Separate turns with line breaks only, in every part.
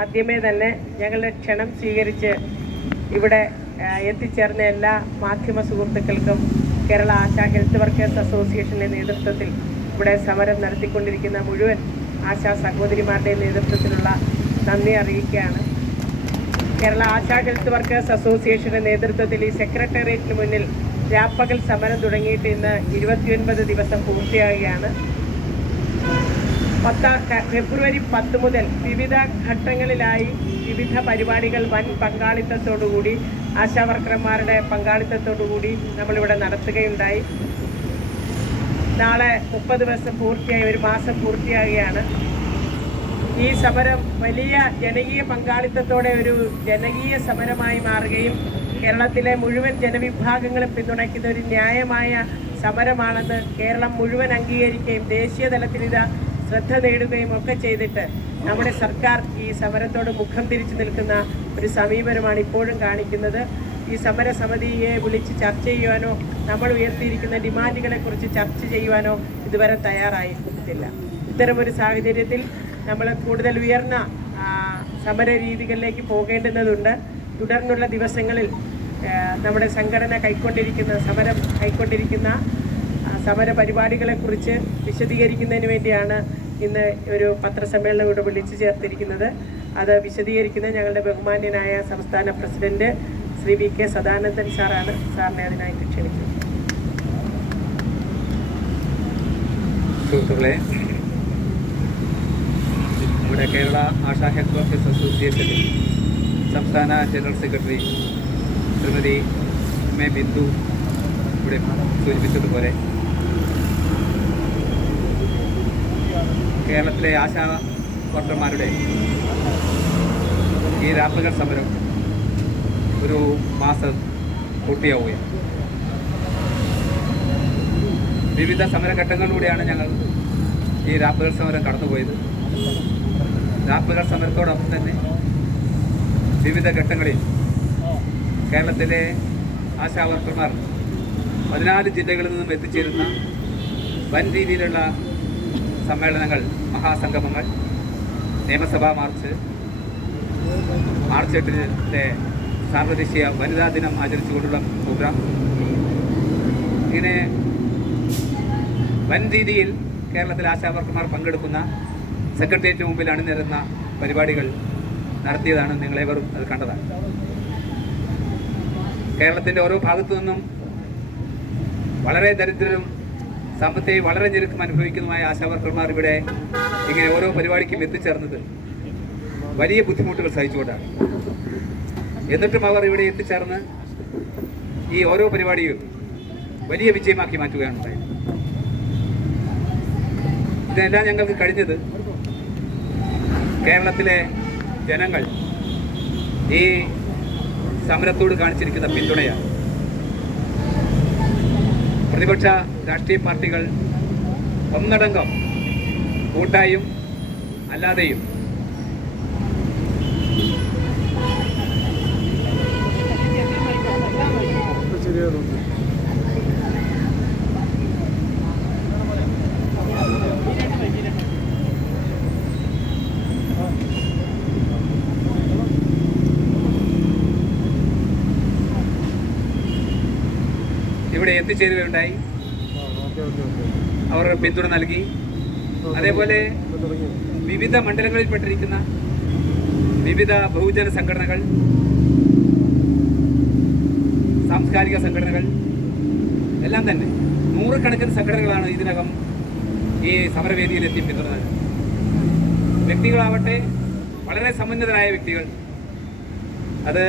ആദ്യമേ തന്നെ ഞങ്ങളുടെ ക്ഷണം സ്വീകരിച്ച് ഇവിടെ എത്തിച്ചേർന്ന എല്ലാ മാധ്യമ സുഹൃത്തുക്കൾക്കും കേരള ആശാ ഹെൽത്ത് വർക്കേഴ്സ് അസോസിയേഷന്റെ നേതൃത്വത്തിൽ ഇവിടെ സമരം നടത്തിക്കൊണ്ടിരിക്കുന്ന മുഴുവൻ ആശാ സഹോദരിമാരുടെ നേതൃത്വത്തിലുള്ള നന്ദി അറിയിക്കുകയാണ്. കേരള ആശാ ഹെൽത്ത് വർക്കേഴ്സ് അസോസിയേഷന്റെ നേതൃത്വത്തിൽ ഈ സെക്രട്ടേറിയറ്റിന് മുന്നിൽ രാപ്പകൽ സമരം തുടങ്ങിയിട്ട് ഇന്ന് ഇരുപത്തിയൊൻപത് ദിവസം പൂർത്തിയാകുകയാണ് പത്താ ഫെബ്രുവരി പത്ത് മുതൽ വിവിധ ഘട്ടങ്ങളിലായി വിവിധ പരിപാടികൾ വൻ പങ്കാളിത്തത്തോടുകൂടി ആശാവർക്കർമാരുടെ പങ്കാളിത്തത്തോടുകൂടി നമ്മളിവിടെ നടത്തുകയുണ്ടായി. നാളെ മുപ്പത് ദിവസം പൂർത്തിയായി ഒരു മാസം പൂർത്തിയാകുകയാണ് ഈ സമരം വലിയ ജനകീയ പങ്കാളിത്തത്തോടെ ഒരു ജനകീയ സമരമായി മാറുകയും കേരളത്തിലെ മുഴുവൻ ജനവിഭാഗങ്ങളും പിന്തുണയ്ക്കുന്ന ഒരു ന്യായമായ സമരമാണെന്ന് കേരളം മുഴുവൻ അംഗീകരിക്കുകയും ദേശീയ തലത്തിൽ ഇത് ശ്രദ്ധ നേടുകയും ഒക്കെ ചെയ്തിട്ട് നമ്മുടെ സർക്കാർ ഈ സമരത്തോട് മുഖം തിരിച്ചു നിൽക്കുന്ന ഒരു സമീപനമാണ് ഇപ്പോഴും കാണിക്കുന്നത്. ഈ സമര സമിതിയെ വിളിച്ച് ചർച്ച ചെയ്യുവാനോ നമ്മൾ ഉയർത്തിയിരിക്കുന്ന ഡിമാൻഡുകളെക്കുറിച്ച് ചർച്ച ചെയ്യുവാനോ ഇതുവരെ തയ്യാറായിട്ടില്ല. ഇത്തരമൊരു സാഹചര്യത്തിൽ നമ്മൾ കൂടുതൽ ഉയർന്ന സമര രീതികളിലേക്ക് പോകേണ്ടുന്നതുണ്ട്. തുടർന്നുള്ള ദിവസങ്ങളിൽ നമ്മുടെ സംഘടന കൈക്കൊണ്ടിരിക്കുന്ന സമരം കൈക്കൊണ്ടിരിക്കുന്ന സമര പരിപാടികളെക്കുറിച്ച് വിശദീകരിക്കുന്നതിന് വേണ്ടിയാണ് ഇന്ന് ഒരു പത്രസമ്മേളനം ഇവിടെ വിളിച്ചു ചേർത്തിരിക്കുന്നത്. അത് വിശദീകരിക്കുന്നത് ഞങ്ങളുടെ ബഹുമാന്യനായ സംസ്ഥാന president Shri V K Sadanandan സാറാണ് സാറിനെ അതിനായിട്ട് ക്ഷണിച്ചത്.
സുഹൃത്തുക്കളെ നമ്മുടെ Kerala ASHA health office association സംസ്ഥാന general secretary Shrimati A Bindu ഇവിടെ സൂചിപ്പിച്ചതുപോലെ കേരളത്തിലെ ആശാ വർക്കർമാരുടെ ഈ രാപ്പകൽ സമരം ഒരു മാസം പൂർത്തിയാവുകയാണ്. വിവിധ സമരഘട്ടങ്ങളിലൂടെയാണ് ഞങ്ങൾ ഈ രാപ്പകൽ സമരം കടന്നുപോയത്. രാപ്പകൽ സമരത്തോടൊപ്പം തന്നെ വിവിധ ഘട്ടങ്ങളിൽ കേരളത്തിലെ ആശാ വർക്കർമാർ പതിനാല് ജില്ലകളിൽ നിന്നും എത്തിച്ചേരുന്ന വൻ രീതിയിലുള്ള സമ്മേളനങ്ങൾ മഹാസംഗമങ്ങൾ നിയമസഭാ മാർച്ച് മാർച്ച് എട്ടിലെ സാർവദേശീയ വനിതാ ദിനം ആചരിച്ചുകൊണ്ടുള്ള പ്രോഗ്രാം ഇങ്ങനെ വൻ രീതിയിൽ കേരളത്തിലെ ആശാവർക്കർമാർ പങ്കെടുക്കുന്ന സെക്രട്ടേറിയറ്റ് മുമ്പിൽ അണിനിരുന്ന പരിപാടികൾ നടത്തിയതാണ് നിങ്ങളേവരും അത് കണ്ടതാണ്. കേരളത്തിന്റെ ഓരോ ഭാഗത്തു നിന്നും വളരെ ദരിദ്രരും സാമ്പത്തിക വളരെ ഞെരുക്കം അനുഭവിക്കുന്നതുമായ ആശാവർക്കർമാർ ഇവിടെ ഇങ്ങനെ ഓരോ പരിപാടിക്കും എത്തിച്ചേർന്നത് വലിയ ബുദ്ധിമുട്ടുകൾ സഹിച്ചുകൊണ്ടാണ്. എന്നിട്ടും അവർ ഇവിടെ എത്തിച്ചേർന്ന് ഈ ഓരോ പരിപാടിയും വലിയ വിജയമാക്കി മാറ്റുകയാണ് ഉണ്ടായത് ഇതെല്ലാം ഞങ്ങൾക്ക് കഴിഞ്ഞത് കേരളത്തിലെ ജനങ്ങൾ ഈ സമരത്തോട് കാണിച്ചിരിക്കുന്ന പിന്തുണയാണ്. പ്രതിപക്ഷ രാഷ്ട്രീയ പാർട്ടികൾ ഒന്നടങ്കം കൂട്ടായും അല്ലാതെയും ഇവിടെ എത്തിച്ചേരുകയുണ്ടായി. അവർ പിന്തുണ നൽകി. അതേപോലെ വിവിധ മണ്ഡലങ്ങളിൽപ്പെട്ടിരിക്കുന്ന വിവിധ ബഹുജന സംഘടനകൾ സാംസ്കാരിക സംഘടനകൾ എല്ലാം തന്നെ നൂറുകണക്കിന് സംഘടനകളാണ് ഇതിനകം ഈ സമരവേദിയിലെത്തി പിന്തുണത് വ്യക്തികളാവട്ടെ വളരെ സമുന്നതരായ വ്യക്തികൾ. അത്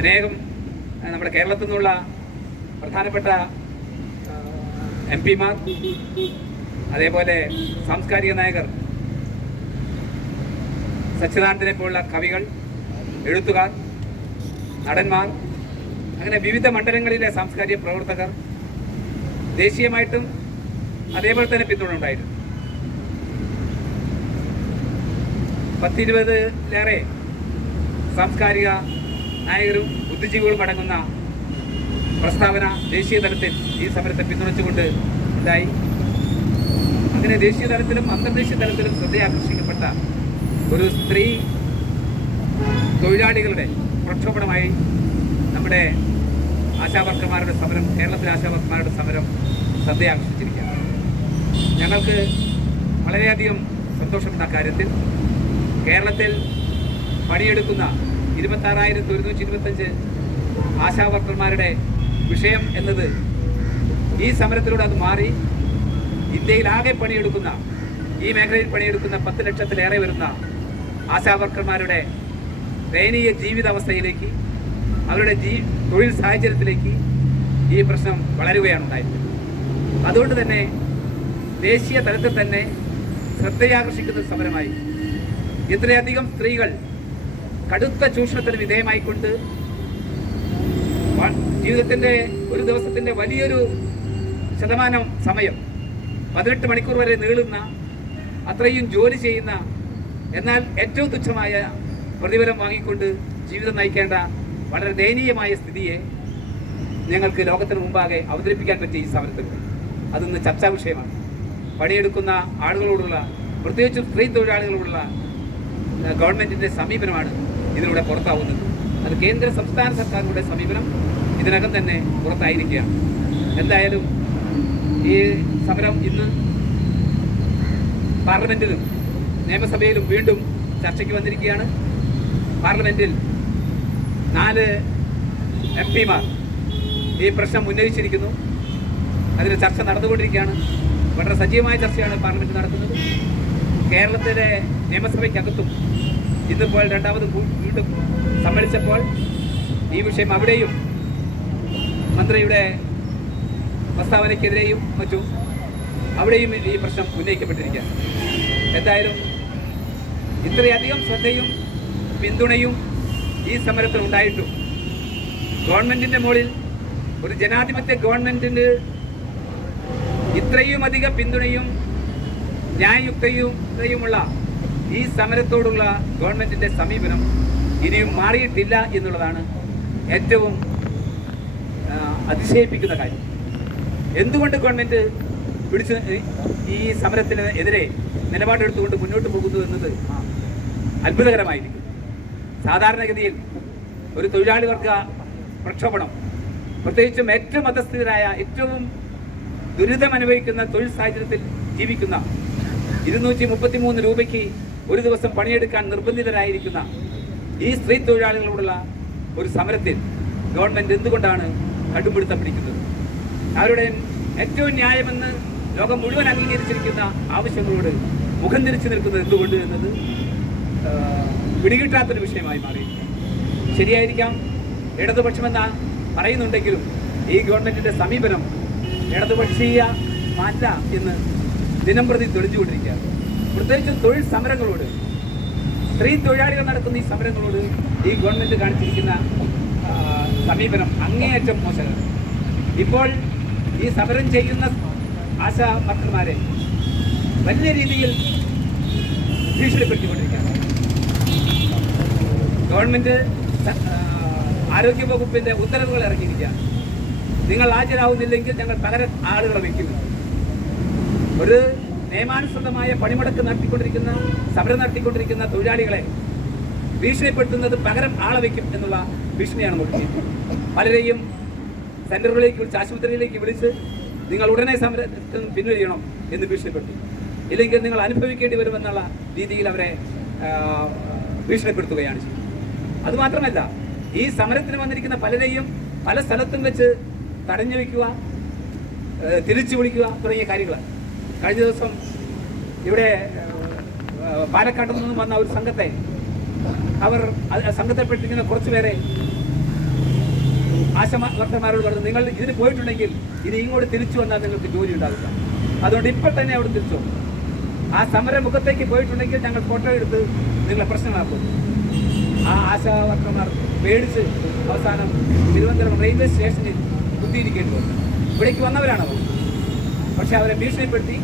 അനേകം നമ്മുടെ കേരളത്തിൽ നിന്നുള്ള പ്രധാനപ്പെട്ട എം പിമാർ അതേപോലെ സാംസ്കാരിക നായകർ സച്ചിദാനന്ദനെ പോലുള്ള കവികൾ എഴുത്തുകാർ നടന്മാർ അങ്ങനെ വിവിധ മണ്ഡലങ്ങളിലെ സാംസ്കാരിക പ്രവർത്തകർ ദേശീയമായിട്ടും അതേപോലെ തന്നെ പിന്തുണ ഉണ്ടായിരുന്നു. പത്തിരുപതിലേറെ സാംസ്കാരിക നായകരും ബുദ്ധിജീവികളും അടങ്ങുന്ന പ്രസ്താവന ദേശീയ തലത്തിൽ ഈ സമരത്തെ പിന്തുണച്ചുകൊണ്ട് ഉണ്ടായി അങ്ങനെ ദേശീയ തലത്തിലും അന്തർദേശീയ തലത്തിലും ശ്രദ്ധയാകർഷിക്കപ്പെട്ട ഒരു സ്ത്രീ തൊഴിലാളികളുടെ പ്രക്ഷോഭണമായി നമ്മുടെ ആശാവർക്കന്മാരുടെ സമരം കേരളത്തിലെ ആശാവർക്കന്മാരുടെ സമരം ശ്രദ്ധയാകർഷിച്ചിരിക്കുകയാണ്. ഞങ്ങൾക്ക് വളരെയധികം സന്തോഷമുണ്ട് ആ കാര്യത്തിൽ. കേരളത്തിൽ പണിയെടുക്കുന്ന ഇരുപത്താറായിരത്തി ഒരുന്നൂറ്റി ഇരുപത്തഞ്ച് ആശാവർക്കർമാരുടെ വിഷയം എന്നത് ഈ സമരത്തിലൂടെ അത് മാറി ഇന്ത്യയിൽ ആകെ പണിയെടുക്കുന്ന ഈ മേഖലയിൽ പണിയെടുക്കുന്ന പത്ത് ലക്ഷത്തിലേറെ വരുന്ന ആശാവർക്കർമാരുടെ ദയനീയ ജീവിതാവസ്ഥയിലേക്ക് അവരുടെ ജീ തൊഴിൽ സാഹചര്യത്തിലേക്ക് ഈ പ്രശ്നം വളരുകയാണ് ഉണ്ടായത്. അതുകൊണ്ട് തന്നെ ദേശീയ തലത്തിൽ തന്നെ ശ്രദ്ധയാകർഷിക്കുന്ന സമരമായി. ഇത്രയധികം സ്ത്രീകൾ കടുത്ത ചൂഷണത്തിന് വിധേയമായിക്കൊണ്ട് ജീവിതത്തിന്റെ ഒരു ദിവസത്തിന്റെ വലിയൊരു ശതമാനം സമയം പതിനെട്ട് മണിക്കൂർ വരെ നീളുന്ന അത്രയും ജോലി ചെയ്യുന്ന എന്നാൽ ഏറ്റവും തുച്ഛമായ പ്രതിഫലം വാങ്ങിക്കൊണ്ട് ജീവിതം നയിക്കേണ്ട വളരെ ദയനീയമായ സ്ഥിതിയെ ഞങ്ങൾക്ക് ലോകത്തിന് മുമ്പാകെ അവതരിപ്പിക്കാൻ പറ്റിയ ഈ സമരത്തിൽ. അതൊന്ന് ചർച്ചാ വിഷയമാണ്. പണിയെടുക്കുന്ന ആളുകളോടുള്ള പ്രത്യേകിച്ചും സ്ത്രീ തൊഴിലാളികളോടുള്ള ഗവൺമെന്റിന്റെ സമീപനമാണ് ഇതിലൂടെ പുറത്താവുന്നത്. അത് കേന്ദ്ര സംസ്ഥാന സർക്കാരുകളുടെ സമീപനം ഇതിനകം തന്നെ പുറത്തായിരിക്കുകയാണ്. എന്തായാലും ഈ സമരം ഇന്ന് പാർലമെന്റിലും നിയമസഭയിലും വീണ്ടും ചർച്ചയ്ക്ക് വന്നിരിക്കുകയാണ്. പാർലമെന്റിൽ നാല് എം പിമാർ ഈ പ്രശ്നം ഉന്നയിച്ചിരിക്കുന്നു. അതിന് ചർച്ച നടന്നുകൊണ്ടിരിക്കുകയാണ്. വളരെ സജീവമായ ചർച്ചയാണ് പാർലമെന്റ് നടത്തുന്നത്. കേരളത്തിലെ നിയമസഭയ്ക്കകത്തും ഇന്നിപ്പോൾ രണ്ടാമത് വീണ്ടും സമ്മേളിച്ചപ്പോൾ ഈ വിഷയം അവിടെയും മന്ത്രിയുടെ പ്രസ്താവനയ്ക്കെതിരെയും മറ്റും അവിടെയും ഈ പ്രശ്നം ഉന്നയിക്കപ്പെട്ടിരിക്കുകയാണ്. എന്തായാലും ഇത്രയധികം ശ്രദ്ധയും പിന്തുണയും ഈ സമരത്തിൽ ഉണ്ടായിട്ടും ഗവൺമെന്റിന്റെ മുകളിൽ ഒരു ജനാധിപത്യ ഗവൺമെന്റിന് ഇത്രയും അധികം പിന്തുണയും ന്യായയുക്തയുമുള്ള ഈ സമരത്തോടുള്ള ഗവൺമെന്റിന്റെ സമീപനം ഇനിയും മാറിയിട്ടില്ല എന്നുള്ളതാണ് ഏറ്റവും അതിശയിപ്പിക്കുന്ന കാര്യം. എന്തുകൊണ്ട് ഗവൺമെന്റ് പിടിച്ച് ഈ സമരത്തിന് എതിരെ നിലപാടെടുത്തുകൊണ്ട് മുന്നോട്ട് പോകുന്നു എന്നത് അത്ഭുതകരമായിരിക്കും. സാധാരണഗതിയിൽ ഒരു തൊഴിലാളി വർഗ പ്രക്ഷോഭണം പ്രത്യേകിച്ചും ഏറ്റവും മതസ്ഥിതരായ ഏറ്റവും ദുരിതം അനുഭവിക്കുന്ന തൊഴിൽ സാഹചര്യത്തിൽ ജീവിക്കുന്ന ഇരുന്നൂറ്റി മുപ്പത്തി മൂന്ന് രൂപയ്ക്ക് ഒരു ദിവസം പണിയെടുക്കാൻ നിർബന്ധിതരായിരിക്കുന്ന ഈ സ്ത്രീ തൊഴിലാളികളോടുള്ള ഒരു സമരത്തിൽ ഗവൺമെന്റ് എന്തുകൊണ്ടാണ് കടുംപിടുത്തം പിടിക്കുന്നത്. അവരുടെ ഏറ്റവും ന്യായമെന്ന് ലോകം മുഴുവൻ അംഗീകരിച്ചിരിക്കുന്ന ആവശ്യങ്ങളോട് മുഖം തിരിച്ചു നിൽക്കുന്നത് എന്തുകൊണ്ട് എന്നത് പിടികിട്ടാത്തൊരു വിഷയമായി മാറി. ശരിയായിരിക്കാം ഇടതുപക്ഷമെന്ന പറയുന്നുണ്ടെങ്കിലും ഈ ഗവൺമെന്റിന്റെ സമീപനം ഇടതുപക്ഷീയ അല്ല എന്ന് ദിനം പ്രതി തെളിഞ്ഞുകൊണ്ടിരിക്കുകയാണ്. പ്രത്യേകിച്ച് തൊഴിൽ സമരങ്ങളോട് സ്ത്രീ തൊഴിലാളികൾ നടക്കുന്ന ഈ സമരങ്ങളോട് ഈ ഗവൺമെന്റ് കാണിച്ചിരിക്കുന്ന സമീപനം അങ്ങേയറ്റം മോശമാണ് ഇപ്പോൾ ഈ സമരം ചെയ്യുന്ന ആശാ വർക്കർമാരെ വലിയ രീതിയിൽ ഭീഷണിപ്പെടുത്തിക്കൊണ്ടിരിക്കുകയാണ്. ഗവൺമെന്റ് ആരോഗ്യവകുപ്പിന്റെ ഉത്തരവുകൾ ഇറക്കിയിരിക്കുകയാണ്. നിങ്ങൾ ഹാജരാവുന്നില്ലെങ്കിൽ ഞങ്ങൾ പകരം ആളുകളെ വയ്ക്കുന്നു ഒരു നിയമാനുസൃതമായ പണിമുടക്ക് നടത്തിക്കൊണ്ടിരിക്കുന്ന സമരം നടത്തിക്കൊണ്ടിരിക്കുന്ന തൊഴിലാളികളെ ഭീഷണിപ്പെടുത്തുന്നത് പകരം ആളെ വയ്ക്കും എന്നുള്ള ഭീഷണിയാണ് മുഴുവൻ പലരെയും സെന്ററുകളിലേക്ക് വിളിച്ച് ആശുപത്രിയിലേക്ക് വിളിച്ച് നിങ്ങൾ ഉടനെ സമരത്തിൽ പിൻവലിയണം എന്ന് ഭീഷണിപ്പെടുത്തി. ഇല്ലെങ്കിൽ നിങ്ങൾ അനുഭവിക്കേണ്ടി വരുമെന്നുള്ള രീതിയിൽ അവരെ ഭീഷണിപ്പെടുത്തുകയാണ് ചെയ്യുന്നത്. അതുമാത്രമല്ല ഈ സമരത്തിന് വന്നിരിക്കുന്ന പലരെയും പല സ്ഥലത്തും വെച്ച് തടഞ്ഞു വയ്ക്കുക തിരിച്ചു വിളിക്കുക തുടങ്ങിയ കാര്യങ്ങൾ കഴിഞ്ഞ ദിവസം ഇവിടെ പാലക്കാട്ടിൽ പാലക്കാട് നിന്നും വന്ന ഒരു സംഘത്തെ അവർ സംഘത്തിൽപ്പെട്ടിരിക്കുന്ന കുറച്ച് പേരെ ആശമാർത്തന്മാരോട് പറഞ്ഞു നിങ്ങൾ ഇതിന് പോയിട്ടുണ്ടെങ്കിൽ ഇനി ഇങ്ങോട്ട് തിരിച്ചു വന്നാൽ നിങ്ങൾക്ക് ജോലി ഉണ്ടാവില്ല. അതുകൊണ്ട് ഇപ്പം തന്നെ അവിടെ തിരിച്ചു ആ സമരമുഖത്തേക്ക് പോയിട്ടുണ്ടെങ്കിൽ ഞങ്ങൾ ഫോട്ടോ എടുത്ത് നിങ്ങളെ പ്രശ്നമാക്കും. ആ ആശാവർക്കന്മാർ പേടിച്ച് അവസാനം തിരുവനന്തപുരം റെയിൽവേ സ്റ്റേഷനിൽ കുത്തിയിരിക്കേണ്ടി വന്നു. ഇവിടേക്ക് വന്നവരാണ് അവർ. പക്ഷെ അവരെ ഭീഷണിപ്പെടുത്തി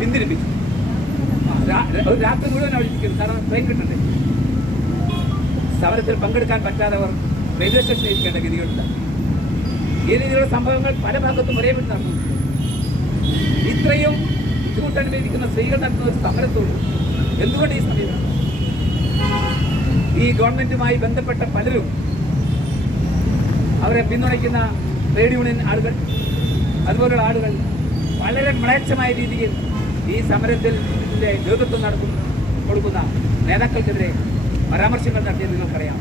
പിന്തിരിപ്പിച്ചു. ഒരു രാത്രി മുഴുവൻ അവിടെ ഇരിക്കുന്നു. കാരണം ട്രെയിൻ കിട്ടണ്ടേ? സമരത്തിൽ പങ്കെടുക്കാൻ പറ്റാത്തവർ റെയിൽവേ സ്റ്റേഷനിൽ ഇരിക്കേണ്ട ഗതികളില്ല ഈ രീതിയിലുള്ള സംഭവങ്ങൾ പല ഭാഗത്തും ഒരേ വീട്ടിൽ നടന്നു ഇത്രയും ബുദ്ധിമുട്ടനുഭവിക്കുന്ന സ്ത്രീകൾ നടത്തുന്ന ഒരു സമരത്തോട് എന്തുകൊണ്ട് ഈ സമീപനം ഈ ഗവൺമെന്റുമായി ബന്ധപ്പെട്ട പലരും അവരെ പിന്തുണയ്ക്കുന്ന ട്രേഡ് യൂണിയൻ ആളുകൾ അതുപോലുള്ള ആളുകൾ വളരെ മ്ലേച്ഛമായ രീതിയിൽ ഈ സമരത്തിൽ നേതൃത്വം നടത്തുന്ന കൊടുക്കുന്ന നേതാക്കൾക്കെതിരെ പരാമർശങ്ങൾ നടത്തിയത് നിങ്ങൾക്കറിയാം.